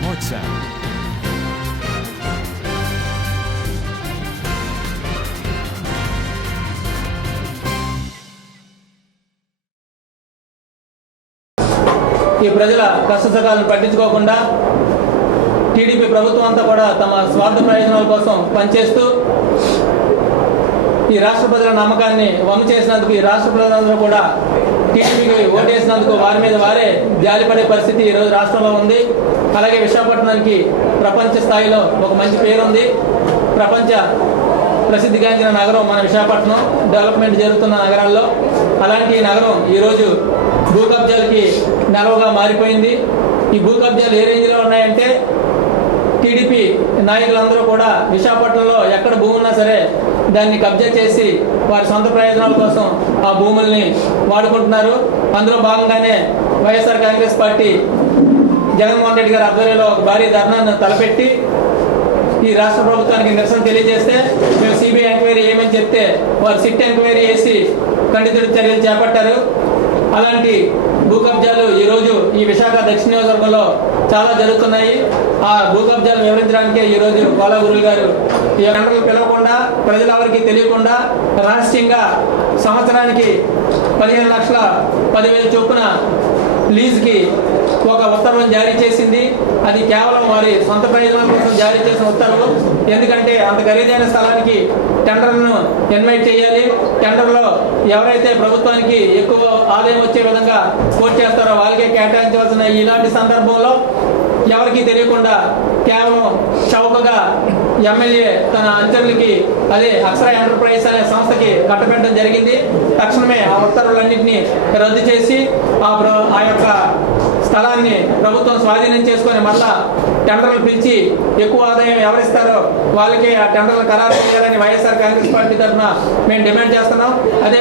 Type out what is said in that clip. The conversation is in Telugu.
sound. ఈ ప్రజల కష్టసకాలను పట్టించుకోకుండా టీడీపీ ప్రభుత్వం అంతా కూడా తమ స్వార్థ ప్రయోజనాల కోసం పనిచేస్తూ ఈ రాష్ట్ర ప్రజల నమ్మకాన్ని వమ్ము చేసినందుకు ఈ రాష్ట్ర ప్రజలందరూ కూడా టీడీపీకి ఓటేసినందుకు వారి మీద వారే జాలిపడే పరిస్థితి ఈరోజు రాష్ట్రంలో ఉంది. అలాగే విశాఖపట్నానికి ప్రపంచ స్థాయిలో ఒక మంచి పేరుంది. ప్రపంచ ప్రసిద్ధిగాంచిన నగరం మన విశాఖపట్నం. డెవలప్మెంట్ జరుగుతున్న నగరాల్లో. అలాంటి ఈ నగరం ఈరోజు భూ కబ్జాలకి నెలవుగా మారిపోయింది. ఈ భూ కబ్జాలు ఏ రేంజ్లో ఉన్నాయంటే టీడీపీ నాయకులందరూ కూడా విశాఖపట్నంలో ఎక్కడ భూమి ఉన్నా సరే దాన్ని కబ్జా చేసి వారి సొంత ప్రయోజనాల కోసం ఆ భూముల్ని వాడుకుంటున్నారు. అందులో భాగంగానే YSR Congress party Jaganmohan Reddy గారి ఆధ్వర్యంలో ఒక భారీ ధర్నాను తలపెట్టి ఈ రాష్ట్ర ప్రభుత్వానికి నిరసన తెలియజేస్తే మేము సిబిఐ ఎంక్వైరీ ఏమని చెప్తే వారు సిట్ ఎంక్వైరీ చేసి ఖండితుడి చర్యలు చేపట్టారు. అలాంటి భూ కబ్జాలు ఈ రోజు ఈ విశాఖ దక్షిణ నియోజకవర్గంలో చాలా జరుగుతున్నాయి. ఆ భూ కబ్జాలు వివరించడానికే ఈ రోజు బాలగురులు గారు ఈ టెండర్లు పిలవకుండా ప్రజలెవరికి తెలియకుండా రహస్యంగా సంవత్సరానికి పదిహేను లక్షల పదివేల చొప్పున లీజ్కి ఒక ఉత్తర్వును జారీ చేసింది. అది కేవలం వారి సొంత ప్రయోజనం కోసం జారీ చేసిన ఉత్తర్వు. ఎందుకంటే అంత ఖరీదైన స్థలానికి టెండర్ను ఇన్వైట్ చేయాలి. టెండర్లో ఎవరైతే ప్రభుత్వానికి ఎక్కువ ఆదాయం వచ్చే విధంగా కోట్ చేస్తారో వాళ్ళకే కేటాయించవలసిన ఇలాంటి సందర్భంలో ఎవరికీ తెలియకుండా కేవలం చౌకగా ఎమ్మెల్యే తన అంచర్లకి అదే అక్షర ఎంటర్ప్రైజ్ అనే సంస్థకి కట్టబెట్టడం జరిగింది. తక్షణమే ఆ ఉత్తర్వులన్నింటినీ రద్దు చేసి ఆ ప్ర- ఆ యొక్క స్థలాన్ని ప్రభుత్వం స్వాధీనం చేసుకొని మళ్ళా టెండర్లు పిలిచి ఎక్కువ ఆదాయం ఎవరిస్తారో వాళ్ళకే ఆ టెండర్లు ఖరారు చేయాలని వైఎస్ఆర్ కాంగ్రెస్ పార్టీ తరఫున మేము డిమాండ్ చేస్తున్నాం. అదే